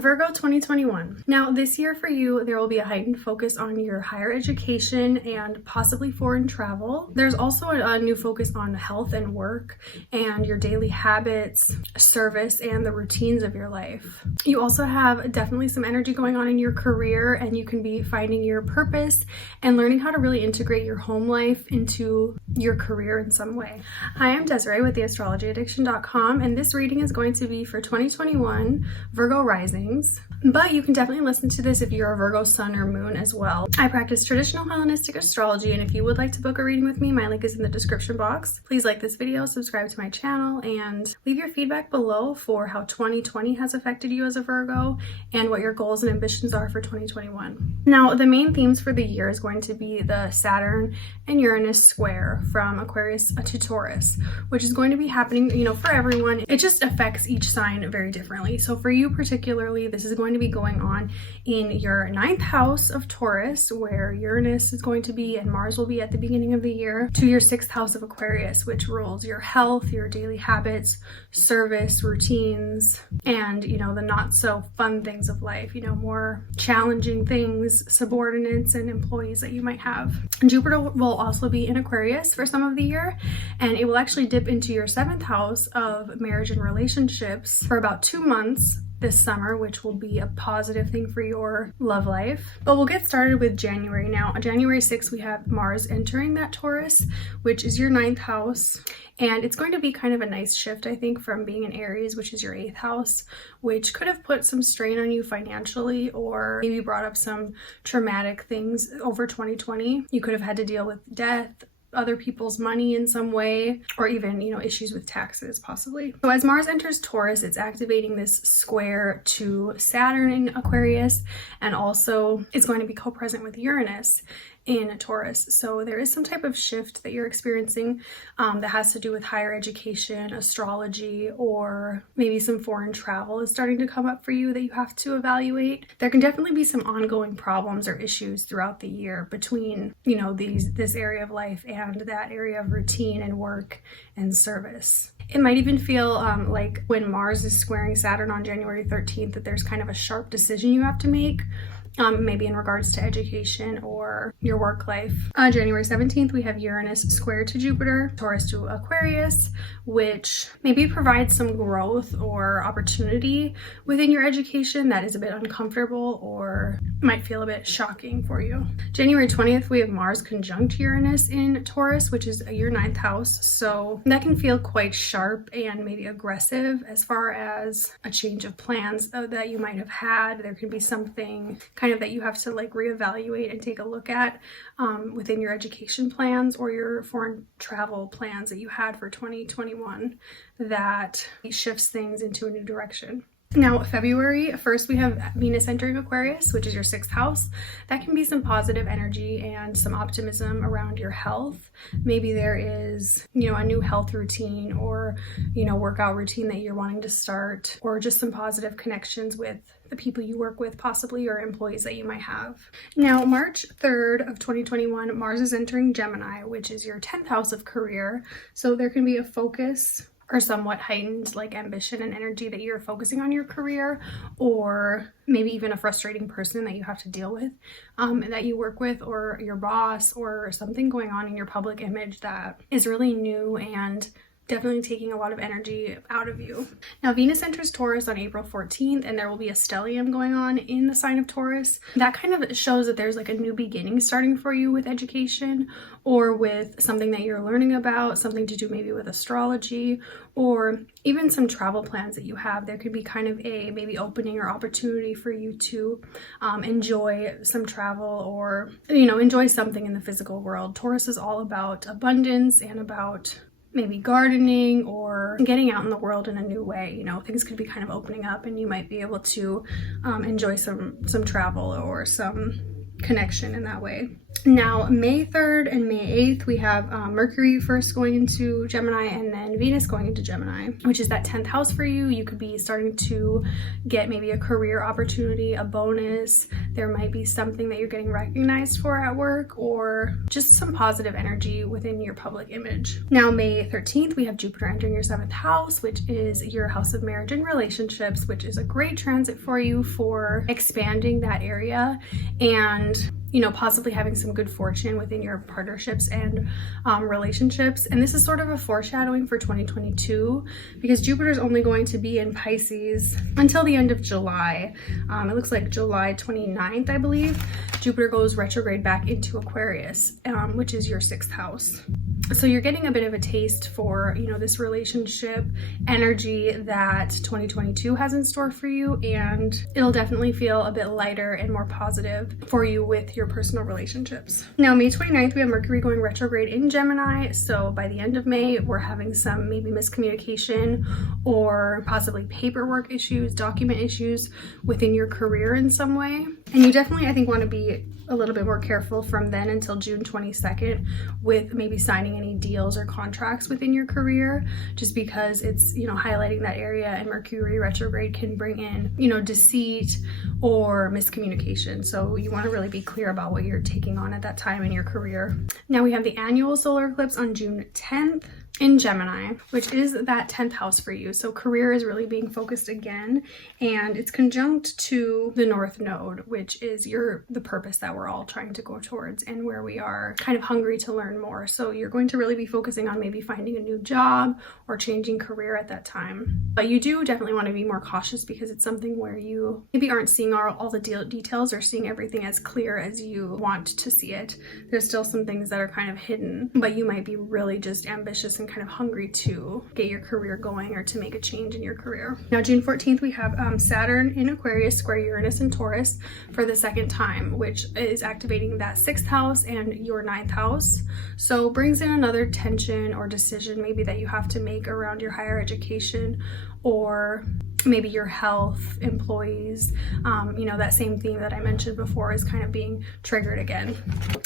Virgo 2021. Now this year for you, there will be a heightened focus on your higher education and possibly foreign travel. There's also a new focus on health and work and your daily habits, service, and the routines of your life. You also have definitely some energy going on in your career, and you can be finding your purpose and learning how to really integrate your home life into your career in some way. Hi, I'm Desiree with theastrologyaddiction.com, and this reading is going to be for 2021 Virgo risings, but you can definitely listen to this if you're a Virgo sun or moon as well. I practice traditional Hellenistic astrology, and if you would like to book a reading with me, my link is in the description box. Please like this video, subscribe to my channel, and leave your feedback below for how 2020 has affected you as a Virgo and what your goals and ambitions are for 2021. Now, the main themes for the year is going to be the Saturn and Uranus square from Aquarius to Taurus, which is going to be happening, for everyone. It just affects each sign very differently. So for you particularly, this is going to be going on in your 9th house of Taurus, where Uranus is going to be and Mars will be at the beginning of the year, to your 6th house of Aquarius, which rules your health, your daily habits, service, routines, and the not so fun things of life, more challenging things, subordinates and employees that you might have. Jupiter will also be in Aquarius for some of the year, and it will actually dip into your 7th house of marriage and relationships for about 2 months this summer, which will be a positive thing for your love life. But we'll get started with January now. On January 6th, we have Mars entering that Taurus, which is your 9th house. And it's going to be kind of a nice shift, I think, from being in Aries, which is your 8th house, which could have put some strain on you financially or maybe brought up some traumatic things over 2020. You could have had to deal with death, other people's money in some way, or even, issues with taxes possibly. So as Mars enters Taurus, it's activating this square to Saturn in Aquarius, and also it's going to be co-present with Uranus in Taurus. So there is some type of shift that you're experiencing that has to do with higher education, astrology, or maybe some foreign travel is starting to come up for you that you have to evaluate. There can definitely be some ongoing problems or issues throughout the year between, this area of life and that area of routine and work and service. It might even feel like when Mars is squaring Saturn on January 13th that there's kind of a sharp decision you have to make. Maybe in regards to education or your work life. January 17th, we have Uranus square to Jupiter, Taurus to Aquarius, which maybe provides some growth or opportunity within your education that is a bit uncomfortable or might feel a bit shocking for you. January 20th, we have Mars conjunct Uranus in Taurus, which is your 9th house. So that can feel quite sharp and maybe aggressive as far as a change of plans that you might have had. There could be something kind of that you have to reevaluate and take a look at within your education plans or your foreign travel plans that you had for 2021 that shifts things into a new direction. Now, February 1st, we have Venus entering Aquarius, which is your 6th house. That can be some positive energy and some optimism around your health. Maybe there is, a new health routine or, workout routine that you're wanting to start, or just some positive connections with the people you work with, possibly, or employees that you might have. Now, March 3rd of 2021, Mars is entering Gemini, which is your 10th house of career. So there can be a focus or somewhat heightened ambition and energy that you're focusing on your career, or maybe even a frustrating person that you have to deal with, that you work with, or your boss, or something going on in your public image that is really new and definitely taking a lot of energy out of you. Now, Venus enters Taurus on April 14th, and there will be a stellium going on in the sign of Taurus. That kind of shows that there's a new beginning starting for you with education or with something that you're learning about, something to do maybe with astrology, or even some travel plans that you have. There could be kind of a maybe opening or opportunity for you to enjoy some travel or, enjoy something in the physical world. Taurus is all about abundance and about maybe gardening or getting out in the world in a new way. Things could be kind of opening up, and you might be able to enjoy some travel or some connection in that way. Now, May 3rd and May 8th, we have Mercury first going into Gemini and then Venus going into Gemini, which is that 10th house for you. You could be starting to get maybe a career opportunity, a bonus. There might be something that you're getting recognized for at work, or just some positive energy within your public image. Now, May 13th, we have Jupiter entering your 7th house, which is your house of marriage and relationships, which is a great transit for you for expanding that area and, you know, possibly having some good fortune within your partnerships and relationships. And this is sort of a foreshadowing for 2022 because Jupiter is only going to be in Pisces until the end of July. It looks like July 29th, I believe. Jupiter goes retrograde back into Aquarius, which is your 6th house. So you're getting a bit of a taste for, you know, this relationship energy that 2022 has in store for you, and it'll definitely feel a bit lighter and more positive for you with your personal relationships. Now, May 29th, we have Mercury going retrograde in Gemini. So by the end of May, we're having some maybe miscommunication or possibly paperwork issues, document issues within your career in some way. And you definitely, I think, want to be a little bit more careful from then until June 22nd with maybe signing any deals or contracts within your career, just because it's, you know, highlighting that area, and Mercury retrograde can bring in, you know, deceit or miscommunication. So you want to really be clear about what you're taking on at that time in your career. Now we have the annual solar eclipse on June 10th in Gemini, which is that 10th house for you. So career is really being focused again, and it's conjunct to the North Node, which is the purpose that we're all trying to go towards and where we are kind of hungry to learn more. So you're going to really be focusing on maybe finding a new job or changing career at that time. But you do definitely want to be more cautious because it's something where you maybe aren't seeing all the details or seeing everything as clear as you want to see it. There's still some things that are kind of hidden, but you might be really just ambitious and kind of hungry to get your career going or to make a change in your career. Now, June 14th, we have Saturn in Aquarius square Uranus and Taurus for the second time, which is activating that 6th house and your 9th house. So brings in another tension or decision maybe that you have to make around your higher education or maybe your health, employees. You know, that same theme that I mentioned before is kind of being triggered again.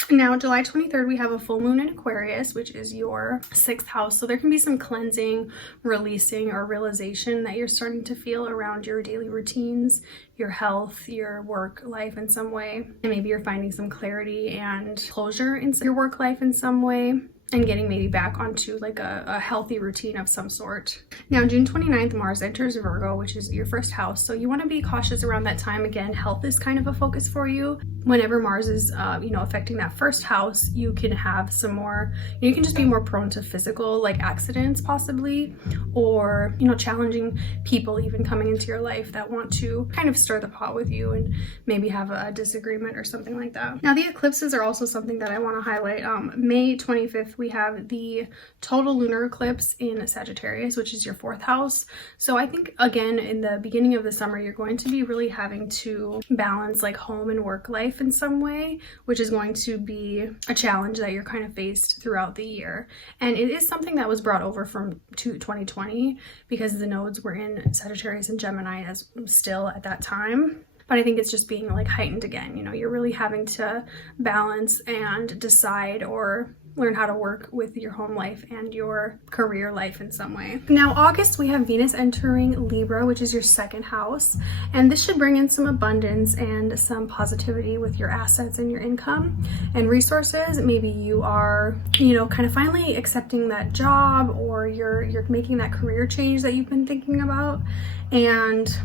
Now, July 23rd, we have a full moon in Aquarius, which is your 6th house. So there can be some cleansing, releasing, or realization that you're starting to feel around your daily routines, your health, your work life in some way. And maybe you're finding some clarity and closure in your work life in some way, and getting maybe back onto like a healthy routine of some sort. Now, June 29th, Mars enters Virgo, which is your 1st house. So you want to be cautious around that time. Again, health is kind of a focus for you. Whenever Mars is, you know, affecting that 1st house, you can have some more, you can just be more prone to physical like accidents possibly, or, you know, challenging people even coming into your life that want to kind of stir the pot with you and maybe have a disagreement or something like that. Now, the eclipses are also something that I want to highlight. May 25th, we have the total lunar eclipse in Sagittarius, which is your 4th house. So I think, again, in the beginning of the summer, you're going to be really having to balance like home and work life in some way, which is going to be a challenge that you're kind of faced throughout the year. And it is something that was brought over from 2020 because the nodes were in Sagittarius and Gemini as still at that time. But I think it's just being like heightened again. You know, you're really having to balance and decide or learn how to work with your home life and your career life in some way. Now, August, we have Venus entering Libra, which is your 2nd house. And this should bring in some abundance and some positivity with your assets and your income and resources. Maybe you are, you know, kind of finally accepting that job, or you're making that career change that you've been thinking about, and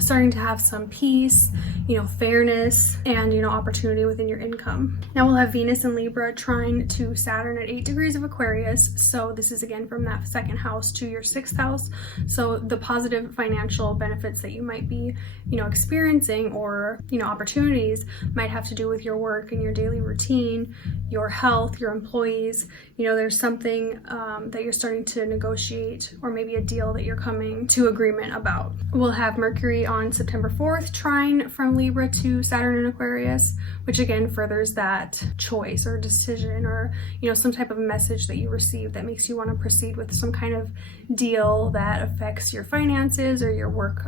starting to have some peace, you know, fairness, and, you know, opportunity within your income. Now we'll have Venus in Libra trine to Saturn at 8 degrees of Aquarius. So this is again from that 2nd house to your 6th house. So the positive financial benefits that you might be, you know, experiencing, or, you know, opportunities might have to do with your work and your daily routine, your health, your employees. You know, there's something that you're starting to negotiate, or maybe a deal that you're coming to agreement about. We'll have Mercury on September 4th trine from Libra to Saturn in Aquarius, which again furthers that choice or decision, or, you know, some type of message that you receive that makes you want to proceed with some kind of deal that affects your finances or your work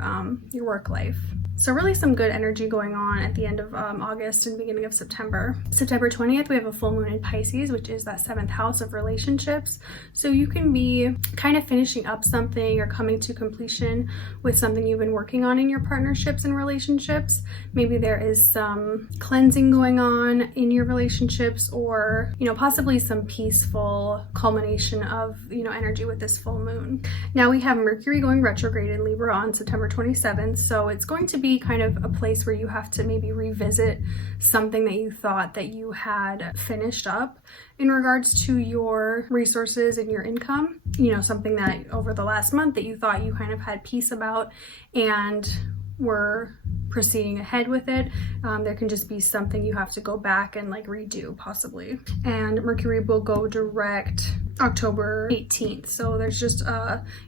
life. So really some good energy going on at the end of August and beginning of September. September 20th, we have a full moon in Pisces, which is that 7th house of relationships. So you can be kind of finishing up something or coming to completion with something you've been working on in your partnerships and relationships. Maybe there is some cleansing going on in your relationships, or, you know, possibly some peaceful culmination of, you know, energy with this full moon. Now we have Mercury going retrograde in Libra on September 27th. So it's going to be kind of a place where you have to maybe revisit something that you thought that you had finished up in regards to your resources and your income. You know, something that over the last month that you thought you kind of had peace about and were proceeding ahead with it. There can just be something you have to go back and like redo possibly. And Mercury will go direct October 18th. So there's just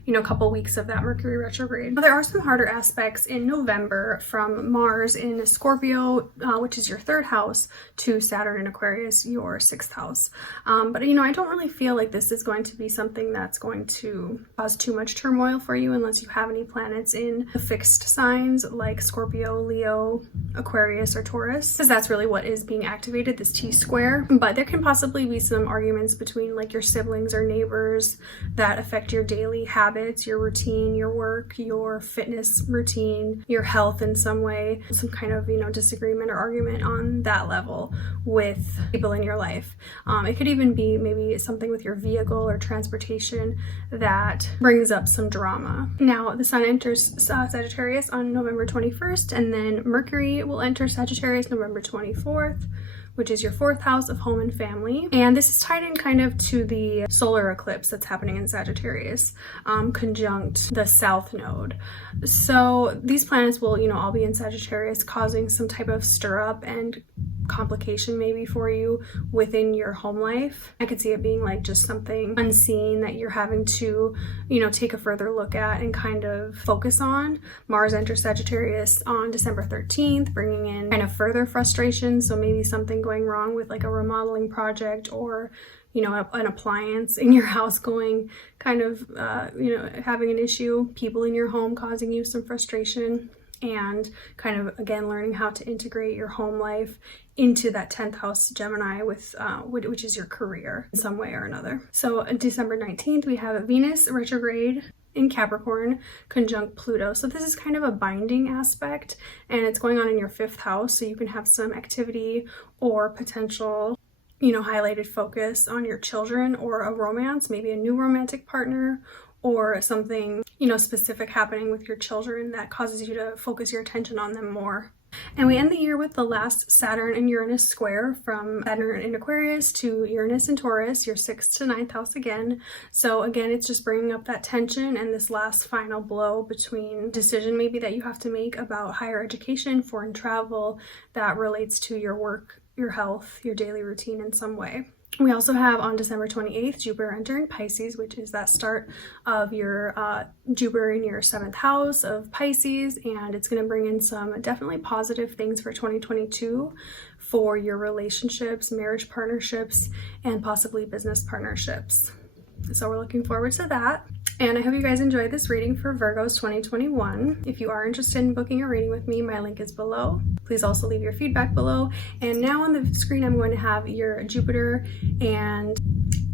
you know, a couple weeks of that Mercury retrograde. Now, there are some harder aspects in November from Mars in Scorpio, which is your 3rd house, to Saturn in Aquarius, your 6th house. But you know, I don't really feel like this is going to be something that's going to cause too much turmoil for you unless you have any planets in the fixed signs like Scorpio, Leo, Aquarius, or Taurus, because that's really what is being activated, this T-square. But there can possibly be some arguments between like your siblings or neighbors that affect your daily habits, your routine, your work, your fitness routine, your health in some way, some kind of, you know, disagreement or argument on that level with people in your life. It could even be maybe something with your vehicle or transportation that brings up some drama. Now the sun enters Sagittarius on November 21st, and then Mercury will enter Sagittarius November 24th, which is your 4th house of home and family. And this is tied in kind of to the solar eclipse that's happening in Sagittarius, conjunct the south node. So these planets will, you know, all be in Sagittarius, causing some type of stir up and complication maybe for you within your home life. I could see it being like just something unseen that you're having to, you know, take a further look at and kind of focus on. Mars enters Sagittarius on December 13th, bringing in kind of further frustration. So maybe something going wrong with like a remodeling project, or, you know, an appliance in your house going kind of, you know, having an issue, people in your home causing you some frustration, and kind of again learning how to integrate your home life into that 10th house Gemini with which is your career in some way or another. So on December 19th, we have Venus retrograde in Capricorn conjunct Pluto. So this is kind of a binding aspect, and it's going on in your 5th house. So you can have some activity or potential, you know, highlighted focus on your children or a romance, maybe a new romantic partner, or something, you know, specific happening with your children that causes you to focus your attention on them more. And we end the year with the last Saturn and Uranus square, from Saturn in Aquarius to Uranus in Taurus, your 6th to 9th house again. So again, it's just bringing up that tension and this last final blow between decision maybe that you have to make about higher education, foreign travel, that relates to your work, your health, your daily routine in some way. We also have on December 28th, Jupiter entering Pisces, which is that start of your Jupiter in your 7th house of Pisces, and it's going to bring in some definitely positive things for 2022 for your relationships, marriage partnerships, and possibly business partnerships. So we're looking forward to that. And I hope you guys enjoyed this reading for Virgos 2021. If you are interested in booking a reading with me, my link is below. Please also leave your feedback below. And now on the screen, I'm going to have your Jupiter and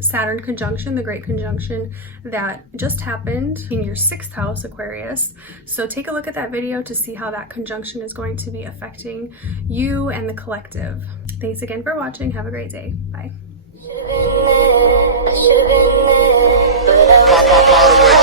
Saturn conjunction, the great conjunction that just happened in your 6th house, Aquarius. So take a look at that video to see how that conjunction is going to be affecting you and the collective. Thanks again for watching. Have a great day. Bye. All the way.